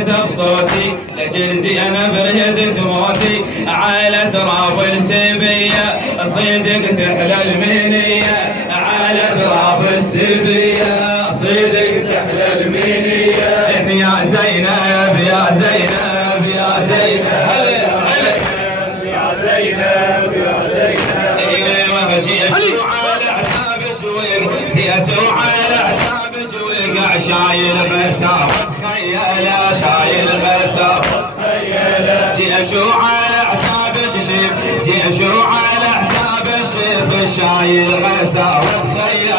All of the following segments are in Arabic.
بصوتي لجل زينب ريدت موتي على تراب السبية صيدك تحلى المنية على تراب السبية صيدك تحلى المنية يا زينب يا زينب يا زينب هلا هلا يا زينب يا زينب اشوع على عتاب شويق يا اشوع على عتاب شويق شايل غسام تخيله شايل غسام تخيله جي اشوع على عتاب الشيف جي اشوع على عتاب الشيف شايل غسام تخيله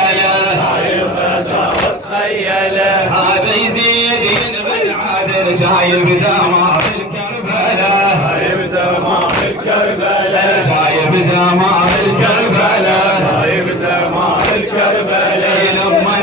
شايل غسام تخيله هذا يزيد ينغي العادل جايب دماء الكربلاء جايب دماء الكربلاء جايب دماء الكربلاء جايب دماء الكربلاء لما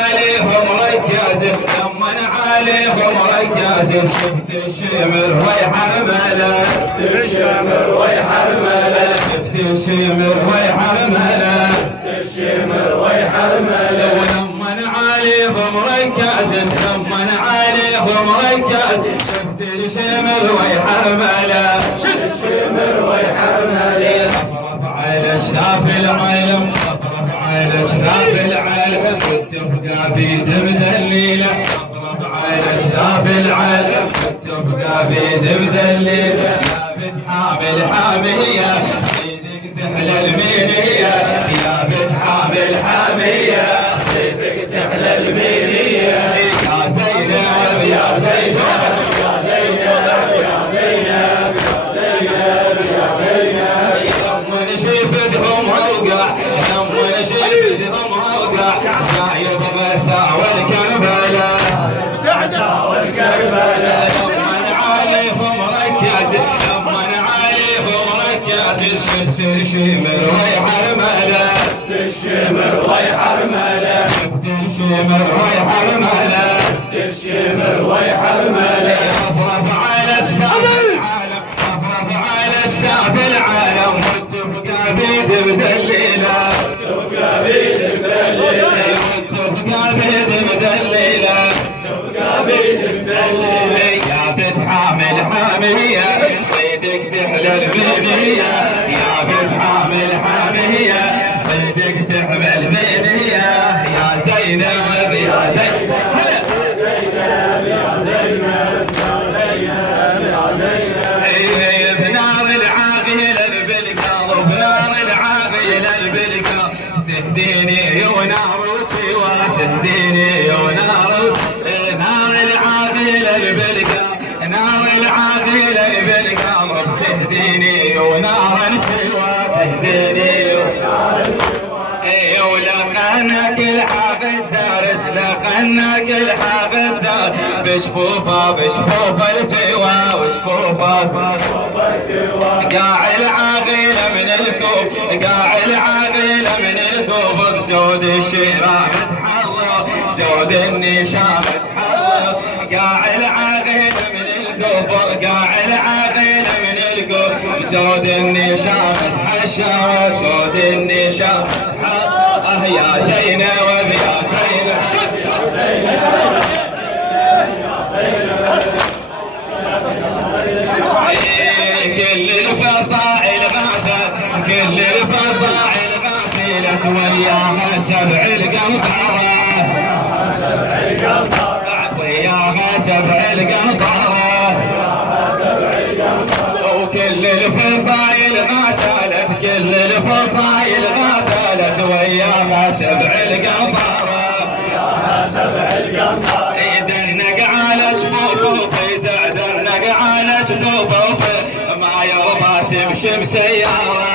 عليهم ركاز لما عليهم ركاز شفت الشمر ويحرمله شفت الشمر ويحرمله شفت الشمر ويحرمله شفت الشمر ويحرمله ولما عليهم ركاز لما عليهم ركاز شفت الشمر ويحرمله شفت الشمر ويحرمله رفرف على اشراف العالم رفرف على اشراف العالم وتبقى بيد مدليله رفرف على اشراف العالم وتبقى بيد مدليله يا بنت حامل حاميه صيدك تحلى المنيه يا بنت حامل حاميه صيدك تحلى المنيه يا زينب يا زينب يا زينب يا زينب يا زينب لما شفتهم اوقع لما شفتهم اوقع جايب غسا والكربلاء غسا والكربلاء لما عليهم ركز لما عليهم ركز شفت الشمر ويحرمله شفت الشمر ويحرمله شفت الشمر ويحرمله شفت الشمر ويحرمله رفرف على اشكاف العالم رفرف على اشكاف العالم وتبقى بيد مدلله وتبقى بيد مدلله وتبقى بيد مدلله تبقى بيد مدلله يا بنت حامل حاميه صيدك تحلى المنيه يا بنت حامل حاميه صيدك تحمل المنيه يا زينب يا زينب هلا زينب يا زينب يا زينب بنار العاغيل بالقلب بنار العاغيل بالقلب تهديني ونار وتوا تهديني ونار نار العاغيل بالقلب نار العاغيل بالقلب تهديني ونار توا تهديني ولقناك الحاق الدارس لقناك الحاق الدار بشفوفه بشفوفه التوا وشفوفه قاع العاغيل من الكوب قاع العاغيل من الكوب بزود الشيرة متحضر زود النشام متحضر قاع العاغيل من الكوب قاع العاغيل من الكوب زود النشام تحشر زود النشام تحضر يا زينب يا زينب شد يا زينب كل الفصائل غاثر كل الفصائل غاثلة وياها سبع القنطرة بعد وياها سبع القنطرة وكل الفصائل غاثلت كل الفصائل غاثلت وياها سبع القنطرة دنق على شفوفه زعد دنق على شفوفه ما يرضى تمشي مسيارة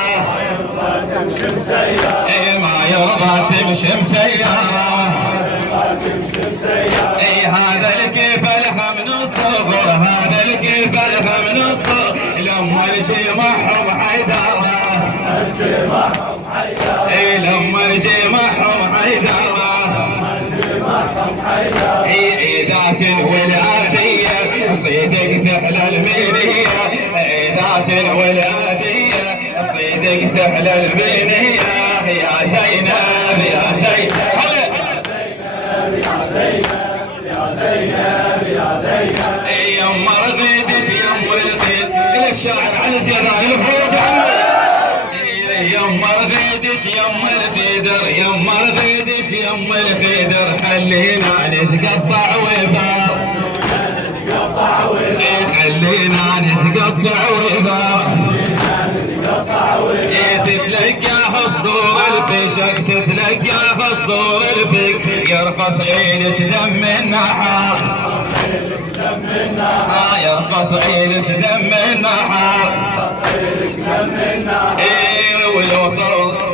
ما يرضى تمشي مسيارة هذا الكيف لها من الصغر هذا الكيف لها من الصغر لما نجي معهم حيدارة لما نجي معهم حيدارة ذات والآذية صيدك تحلى المنية ذات والآذية صيدك تحلى المنية يا زينب يا زينب هلا يا زينب يا زينب يا يما رغيدش يم الخيل الى الشاعر على زيادة الفوج عمي يما رغيدش يم الخيدر يما رغيدش يم الخيدر خلينا نتقطع وفاء خلينا نتقطع وفاء تتلقى صدور الفشق تتلقى صدور الفك يرخص عيلك دم النحار يرخص عيلك دم النحار والوصل